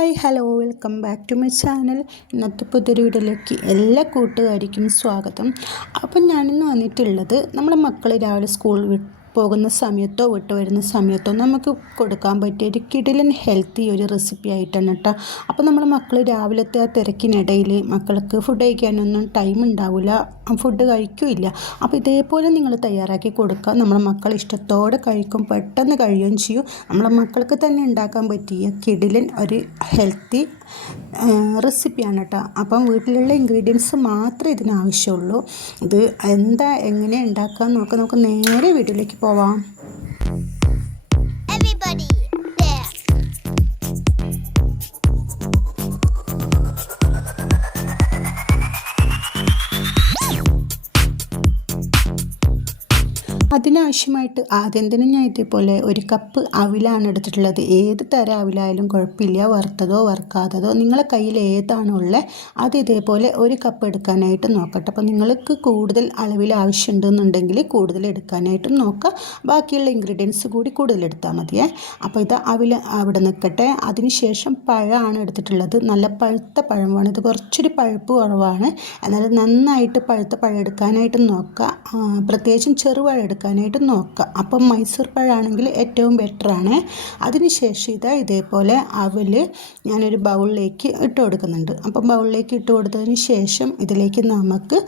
Hi hello welcome back to my channel. ഇന്നത്തെ പുതിയൊരു വീഡിയോയിലേക്ക് എല്ലാ കൂട്ടുകാർക്കും സ്വാഗതം. അപ്പം ഞാനിന്ന് വന്നിട്ടുള്ളത് നമ്മുടെ മക്കൾ രാവിലെ സ്കൂളിൽ വി പോകുന്ന സമയത്തോ വിട്ട് വരുന്ന സമയത്തോ നമുക്ക് കൊടുക്കാൻ പറ്റിയ ഒരു കിടിലൻ ഹെൽത്തി ഒരു റെസിപ്പി ആയിട്ടാണ് കേട്ടോ അപ്പോൾ നമ്മൾ മക്കൾ രാവിലത്തെ ആ തിരക്കിനിടയിൽ മക്കൾക്ക് ഫുഡ് കഴിക്കാനൊന്നും ടൈം ഉണ്ടാവില്ല ഫുഡ് കഴിക്കില്ല. അപ്പോൾ ഇതേപോലെ നിങ്ങൾ തയ്യാറാക്കി കൊടുക്കുക നമ്മളെ മക്കൾ ഇഷ്ടത്തോടെ കഴിക്കും പെട്ടെന്ന് കഴിയുകയും ചെയ്യും. നമ്മളെ മക്കൾക്ക് തന്നെ ഉണ്ടാക്കാൻ പറ്റിയ കിടിലൻ ഒരു ഹെൽത്തി റെസിപ്പിയാണ് കേട്ടോ. അപ്പം വീട്ടിലുള്ള ഇൻഗ്രീഡിയൻസ് മാത്രമേ ഇതിനാവശ്യമുള്ളൂ. ഇത് എന്താ എങ്ങനെ ഉണ്ടാക്കാമെന്ന് നോക്കാം. നമുക്ക് നേരെ വീട്ടിലേക്ക് പോവാം. അതിനാവശ്യമായിട്ട് ആദ്യം തന്നെ ഞാൻ ഇതേപോലെ ഒരു കപ്പ് അവിലാണ് എടുത്തിട്ടുള്ളത്. ഏത് തരം അവിലായാലും കുഴപ്പമില്ല. വറുത്തതോ വറുക്കാത്തതോ നിങ്ങളെ കയ്യിൽ ഏതാണോ ഉള്ളത് അത് ഇതേപോലെ ഒരു കപ്പ് എടുക്കാനായിട്ട് നോക്കട്ടെ. അപ്പോൾ നിങ്ങൾക്ക് കൂടുതൽ അളവിൽ ആവശ്യമുണ്ടെന്നുണ്ടെങ്കിൽ കൂടുതൽ എടുക്കാനായിട്ടും നോക്കുക ബാക്കിയുള്ള ഇൻഗ്രീഡിയൻസ് കൂടി കൂടുതൽ എടുത്താൽ മതിയേ. അപ്പോൾ ഇത് അവിൽ അവിടെ നിൽക്കട്ടെ. അതിനുശേഷം പഴമാണ് എടുത്തിട്ടുള്ളത്. നല്ല പഴുത്ത പഴമാണ്. ഇത് കുറച്ചൊരു പഴുപ്പ് കുറവാണ്. എന്നാൽ നന്നായിട്ട് പഴുത്ത പഴം എടുക്കാനായിട്ട് നോക്കുക പ്രത്യേകിച്ചും ചെറുപഴം എടുക്കാനായിട്ട് നോക്കുക. അപ്പം മൈസൂർ പഴമാണെങ്കിൽ ഏറ്റവും ബെറ്ററാണ്. അതിനുശേഷം ഇതാ ഇതേപോലെ അവൽ ഞാനൊരു ബൗളിലേക്ക് ഇട്ട് കൊടുക്കുന്നുണ്ട്. അപ്പം ബൗളിലേക്ക് ഇട്ട് കൊടുത്തതിന് ശേഷം ഇതിലേക്ക് നമുക്ക്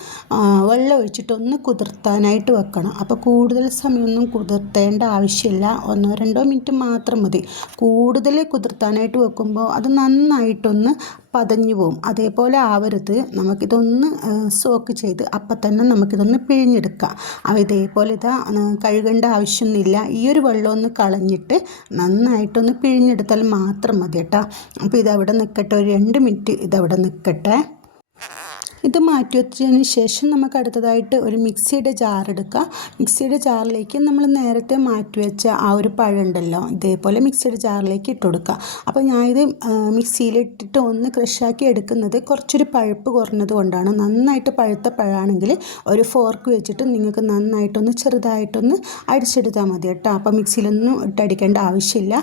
വെള്ളം ഒഴിച്ചിട്ടൊന്ന് കുതിർത്താനായിട്ട് വെക്കണം. അപ്പോൾ കൂടുതൽ സമയമൊന്നും കുതിർത്തേണ്ട ആവശ്യമില്ല. ഒന്നോ രണ്ടോ മിനിറ്റ് മാത്രം മതി. കൂടുതൽ കുതിർത്താനായിട്ട് വെക്കുമ്പോൾ അത് നന്നായിട്ടൊന്ന് പതഞ്ഞു പോവും. അതേപോലെ ആവരുത്. നമുക്കിതൊന്ന് സോക്ക് ചെയ്ത് അപ്പം തന്നെ നമുക്കിതൊന്ന് പിഴിഞ്ഞെടുക്കാം അവ ഇതേപോലെ ഇതാ കഴുകേണ്ട ആവശ്യമൊന്നുമില്ല. ഈ ഒരു വെള്ളം ഒന്ന് കളഞ്ഞിട്ട് നന്നായിട്ടൊന്ന് പിഴിഞ്ഞെടുത്താൽ മാത്രം മതി കേട്ടോ. അപ്പോൾ ഇതവിടെ നിൽക്കട്ടെ ഒരു രണ്ട് മിനിറ്റ് ഇതവിടെ നിൽക്കട്ടെ ഇത് മാറ്റി വെച്ചതിന് ശേഷം നമുക്ക് അടുത്തതായിട്ട് ഒരു മിക്സിയുടെ ജാർ മിക്സിയുടെ ജാറിലേക്ക് നമ്മൾ നേരത്തെ മാറ്റി വെച്ച ആ ഒരു പഴമുണ്ടല്ലോ ഇതേപോലെ മിക്സിയുടെ ജാറിലേക്ക് ഇട്ട് കൊടുക്കുക. അപ്പോൾ ഞാനിത് മിക്സിയിലിട്ടിട്ട് ഒന്ന് ക്രഷാക്കി എടുക്കുന്നത് കുറച്ചൊരു പഴുപ്പ് കുറഞ്ഞത് കൊണ്ടാണ്. നന്നായിട്ട് പഴുത്ത പഴമാണെങ്കിൽ ഒരു ഫോർക്ക് വെച്ചിട്ട് നിങ്ങൾക്ക് നന്നായിട്ടൊന്ന് ചെറുതായിട്ടൊന്ന് അടിച്ചെടുത്താൽ മതി കേട്ടോ. അപ്പോൾ മിക്സിയിലൊന്നും ഇട്ടടിക്കേണ്ട ആവശ്യമില്ല.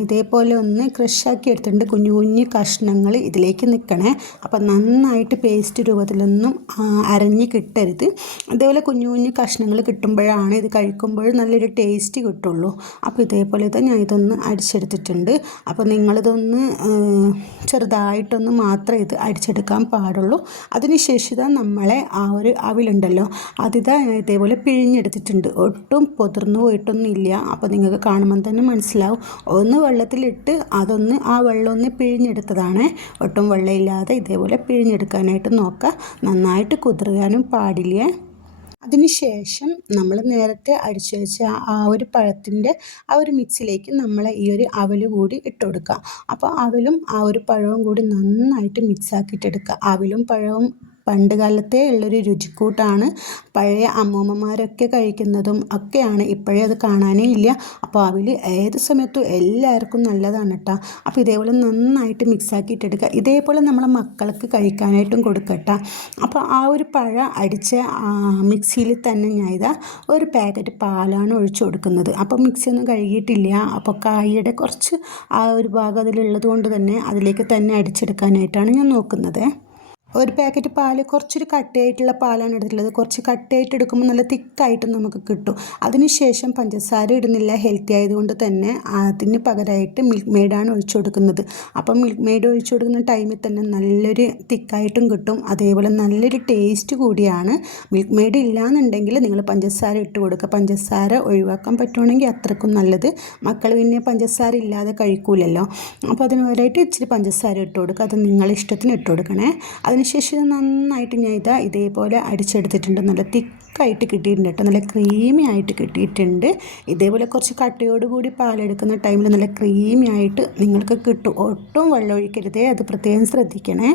ഇതേപോലെ ഒന്ന് ക്രഷാക്കി എടുത്തിട്ടുണ്ട്. കുഞ്ഞു കുഞ്ഞു കഷ്ണങ്ങൾ ഇതിലേക്ക് നിൽക്കണേ. അപ്പോൾ നന്നായിട്ട് പേസ്റ്റ് രൂപത്തിലൊന്നും ആ, അരഞ്ഞ് കിട്ടരുത്. അതേപോലെ കുഞ്ഞു കുഞ്ഞു കഷ്ണങ്ങൾ കിട്ടുമ്പോഴാണ് ഇത് കഴിക്കുമ്പോൾ നല്ലൊരു ടേസ്റ്റ് കിട്ടുള്ളൂ. അപ്പോൾ ഇതേപോലെ തന്നെ ഞാൻ ഇതൊന്ന് അടിച്ചെടുത്തിട്ടുണ്ട്. അപ്പോൾ നിങ്ങളിതൊന്ന് ചെറുതായിട്ടൊന്ന് മാത്രമേ ഇത് അടിച്ചെടുക്കാൻ പാടുള്ളൂ. അതിനുശേഷം ഇതാ നമ്മളെ ആ ഒരു അവിലുണ്ടല്ലോ അതിതാ ഞാൻ ഇതേപോലെ പിഴിഞ്ഞെടുത്തിട്ടുണ്ട്. ഒട്ടും പൊതിർന്നു പോയിട്ടൊന്നും ഇല്ല അപ്പോൾ നിങ്ങൾക്ക് കാണുമ്പോൾ തന്നെ മനസ്സിലാവും. ഒന്ന് വെള്ളത്തിലിട്ട് അതൊന്ന് ആ വെള്ളം ഒന്ന് പിഴിഞ്ഞെടുത്തതാണ്. ഒട്ടും വെള്ളമില്ലാതെ ഇതേപോലെ പിഴിഞ്ഞെടുക്കാനായിട്ട് നോക്കുക. നന്നായിട്ട് കുതിർക്കാനും പാടില്ല? അതിനുശേഷം നമ്മൾ നേരത്തെ അടിച്ചു വെച്ച ആ ഒരു പഴത്തിന്റെ ആ ഒരു മിക്സിലേക്ക് നമ്മൾ ഈ ഒരു അവൽ കൂടി ഇട്ട് കൊടുക്കുക. അപ്പോൾ അവലും ആ ഒരു പഴവും കൂടി നന്നായിട്ട് മിക്സ് ആക്കിയിട്ട് എടുക്കുക. അവലും പഴവും പണ്ട് കാലത്തെ ഉള്ളൊരു രുചിക്കൂട്ടാണ്. പഴയ അമ്മൂമ്മമാരൊക്കെ കഴിക്കുന്നതും ഒക്കെയാണ്. ഇപ്പോഴേ അത് കാണാനേ ഇല്ല. അപ്പോൾ അവിൽ ഏത് സമയത്തും എല്ലാവർക്കും നല്ലതാണ് കേട്ടോ അപ്പോൾ ഇതേപോലെ നന്നായിട്ട് മിക്സാക്കിയിട്ടെടുക്കുക ഇതേപോലെ നമ്മളെ മക്കൾക്ക് കഴിക്കാനായിട്ടും കൊടുക്കട്ട അപ്പോൾ ആ ഒരു പഴ അടിച്ച മിക്സിയിൽ തന്നെ ഞാൻ ഇതാ ഒരു പാക്കറ്റ് പാലാണ് ഒഴിച്ചു കൊടുക്കുന്നത്. അപ്പോൾ മിക്സി ഒന്നും കഴുകിയിട്ടില്ല. അപ്പോൾ കായയുടെ കുറച്ച് ആ ഒരു ഭാഗം അതിലുള്ളത് കൊണ്ട് തന്നെ അതിലേക്ക് തന്നെ അടിച്ചെടുക്കാനായിട്ടാണ് ഞാൻ നോക്കുന്നത്. ഒരു പാക്കറ്റ് പാൽ കുറച്ചൊരു കട്ടയായിട്ടുള്ള പാലാണ് എടുത്തിട്ടുള്ളത്. കുറച്ച് കട്ടയായിട്ട് എടുക്കുമ്പോൾ നല്ല തിക്കായിട്ട് നമുക്ക് കിട്ടും. അതിനുശേഷം പഞ്ചസാര ഇടുന്നില്ല. ഹെൽത്തി ആയതുകൊണ്ട് തന്നെ അതിന് പകരമായിട്ട് മിൽക്ക് മെയ്ഡാണ് ഒഴിച്ചു കൊടുക്കുന്നത്. അപ്പം മിൽക്ക് മെയ്ഡ് ഒഴിച്ചു കൊടുക്കുന്ന ടൈമിൽ തന്നെ നല്ലൊരു തിക്കായിട്ടും കിട്ടും. അതേപോലെ നല്ലൊരു ടേസ്റ്റ് കൂടിയാണ്. മിൽക്ക് മെയ്ഡ് ഇല്ലാന്നുണ്ടെങ്കിൽ നിങ്ങൾ പഞ്ചസാര ഇട്ട് കൊടുക്കുക. പഞ്ചസാര ഒഴിവാക്കാൻ പറ്റുവാണെങ്കിൽ അത്രക്കും നല്ലത്. മക്കൾ പിന്നെ പഞ്ചസാര ഇല്ലാതെ കഴിക്കൂലല്ലോ. അപ്പോൾ അതിന് പകരമായിട്ട് ഇച്ചിരി പഞ്ചസാര ഇട്ട് കൊടുക്കുക. അത് നിങ്ങളിഷ്ടത്തിന് ഇട്ട് കൊടുക്കണേ. അതിനുശേഷം നന്നായിട്ട് ഞാൻ ഇതാ ഇതേപോലെ അടിച്ചെടുത്തിട്ടുണ്ട്. നല്ല തിക്കായിട്ട് കിട്ടിയിട്ടുണ്ട് കേട്ടോ. നല്ല ക്രീമി ആയിട്ട് കിട്ടിയിട്ടുണ്ട്. ഇതേപോലെ കുറച്ച് കട്ടയോടുകൂടി പാലെടുക്കുന്ന ടൈമിൽ നല്ല ക്രീമി ആയിട്ട് നിങ്ങൾക്ക് കിട്ടും. ഒട്ടും വെള്ളം ഒഴിക്കരുതേ. അത് പ്രത്യേകം ശ്രദ്ധിക്കണേ.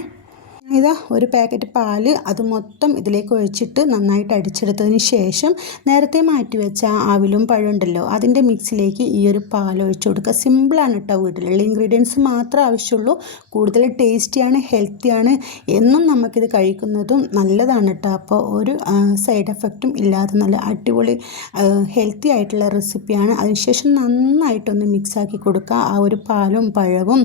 ഇതാ ഒരു പാക്കറ്റ് പാൽ അത് മൊത്തം ഇതിലേക്ക് ഒഴിച്ചിട്ട് നന്നായിട്ട് അടിച്ചെടുത്തതിന് ശേഷം നേരത്തെ മാറ്റി വെച്ച പഴമുണ്ടല്ലോ പഴം ഉണ്ടല്ലോ അതിന്റെ മിക്സിലേക്ക് ഈ ഒരു പാൽ ഒഴിച്ചു കൊടുക്കുക. സിമ്പിളാണ് കേട്ടോ വീട്ടിലുള്ള ഇൻഗ്രീഡിയൻസ് മാത്രമേ ആവശ്യമുള്ളൂ. കൂടുതൽ ടേസ്റ്റിയാണ് ഹെൽത്തിയാണ് എന്നും നമുക്കിത് കഴിക്കുന്നതും നല്ലതാണ് കേട്ടോ. അപ്പോൾ ഒരു സൈഡ് എഫക്റ്റും ഇല്ലാതെ നല്ല അടിപൊളി ഹെൽത്തി ആയിട്ടുള്ള റെസിപ്പിയാണ്. അതിനുശേഷം നന്നായിട്ടൊന്ന് മിക്സാക്കി കൊടുക്കുക. ആ ഒരു പാലും പഴവും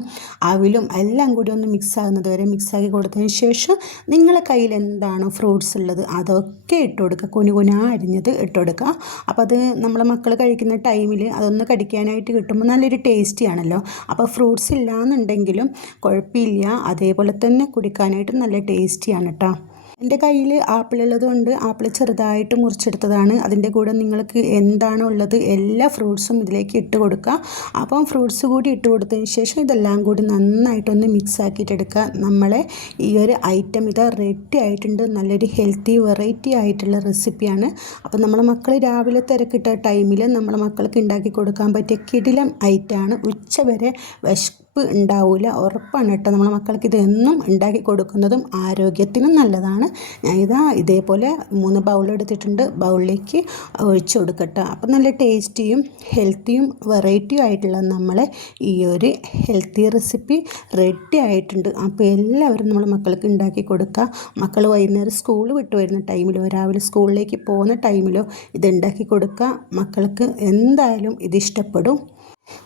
അവിലും എല്ലാം കൂടി ഒന്ന് മിക്സ് ആകുന്നത് വരെ മിക്സാക്കി കൊടുത്തതിന് ശേഷം നിങ്ങളെ കയ്യിൽ എന്താണോ ഫ്രൂട്ട്സ് ഉള്ളത്? അതൊക്കെ ഇട്ട് കൊടുക്കുക. കുനു കുനാ അരിഞ്ഞത് ഇട്ട് കൊടുക്കുക. അപ്പോൾ അത് നമ്മളെ മക്കൾ കഴിക്കുന്ന ടൈമിൽ അതൊന്ന് കടിക്കാനായിട്ട് കിട്ടുമ്പോൾ നല്ലൊരു ടേസ്റ്റിയാണല്ലോ അപ്പോൾ ഫ്രൂട്ട്സ് ഇല്ലയെന്നുണ്ടെങ്കിലും കുഴപ്പമില്ല. അതേപോലെ തന്നെ കുടിക്കാനായിട്ട് നല്ല ടേസ്റ്റിയാണ് കേട്ടോ എന്റെ കയ്യിൽ ആപ്പിൾ ഉള്ളതുകൊണ്ട് ആപ്പിൾ ചെറുതായിട്ട് മുറിച്ചെടുത്തതാണ്. അതിന്റെ കൂടെ നിങ്ങൾക്ക് എന്താണോ ഉള്ളത് എല്ലാ ഫ്രൂട്ട്സും ഇതിലേക്ക് ഇട്ട് കൊടുക്കുക. അപ്പം ഫ്രൂട്ട്സ് കൂടി ഇട്ട് കൊടുത്തതിന് ശേഷം ഇതെല്ലാം കൂടി നന്നായിട്ടൊന്ന് മിക്സ് ആക്കിയിട്ടെടുക്കുക. നമ്മളെ ഈ ഒരു ഐറ്റം ഇത് റെഡി ആയിട്ടുണ്ട്. നല്ലൊരു ഹെൽത്തി വെറൈറ്റി ആയിട്ടുള്ള റെസിപ്പിയാണ് അപ്പം നമ്മളെ മക്കൾ രാവിലെ തിരക്കിട്ട ടൈമിൽ നമ്മളെ മക്കൾക്ക് ഉണ്ടാക്കി കൊടുക്കാൻ പറ്റിയ കിടിലം ഐറ്റമാണ് ഉച്ച വരെ വിശപ്പ് ഉണ്ടാവില്ല ഉറപ്പാണ് കേട്ടോ. നമ്മളെ മക്കൾക്ക് ഇത് എന്നും ഉണ്ടാക്കി കൊടുക്കുന്നതും ആരോഗ്യത്തിനും നല്ലതാണ്. ഞാൻ ഇതാ ഇതേപോലെ മൂന്ന് ബൗൾ എടുത്തിട്ടുണ്ട്. ബൗളിലേക്ക് ഒഴിച്ച് കൊടുക്കട്ടെ അപ്പം നല്ല ടേസ്റ്റിയും ഹെൽത്തിയും വെറൈറ്റിയും ആയിട്ടുള്ള നമ്മളെ ഈ ഒരു ഹെൽത്തി റെസിപ്പി റെഡി ആയിട്ടുണ്ട്. അപ്പോൾ എല്ലാവരും നമ്മളെ മക്കൾക്ക് ഉണ്ടാക്കി കൊടുക്കുക മക്കൾ വൈകുന്നേരം സ്കൂൾ വിട്ട് വരുന്ന ടൈമിലോ രാവിലെ സ്കൂളിലേക്ക് പോകുന്ന ടൈമിലോ ഇത് ഉണ്ടാക്കി കൊടുക്കുക മക്കൾക്ക് എന്തായാലും ഇത് ഇഷ്ടപ്പെടും.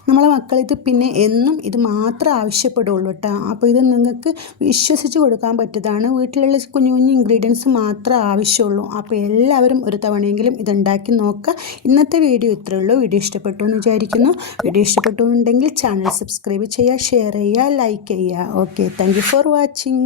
നമ്മളെ മക്കളിത് പിന്നെ എന്നും ഇത് മാത്രം ആവശ്യപ്പെടുള്ളൂ കേട്ടോ. അപ്പോൾ ഇത് നിങ്ങൾക്ക് വിശ്വസിച്ച് കൊടുക്കാൻ പറ്റിയതാണ് വീട്ടിലുള്ള കുഞ്ഞു കുഞ്ഞു ഇൻഗ്രീഡിയൻസ് മാത്രം ആവശ്യമുള്ളൂ. അപ്പോൾ എല്ലാവരും ഒരു തവണയെങ്കിലും ഇതുണ്ടാക്കി നോക്കുക. ഇന്നത്തെ വീഡിയോ ഇത്രയേ ഉള്ളൂ. വീഡിയോ ഇഷ്ടപ്പെട്ടു എന്ന് വിചാരിക്കുന്നു. വീഡിയോ ഇഷ്ടപ്പെട്ടു എന്നുണ്ടെങ്കിൽ ചാനൽ സബ്സ്ക്രൈബ് ചെയ്യുക ഷെയർ ചെയ്യുക ലൈക്ക് ചെയ്യുക. Okay thank for watching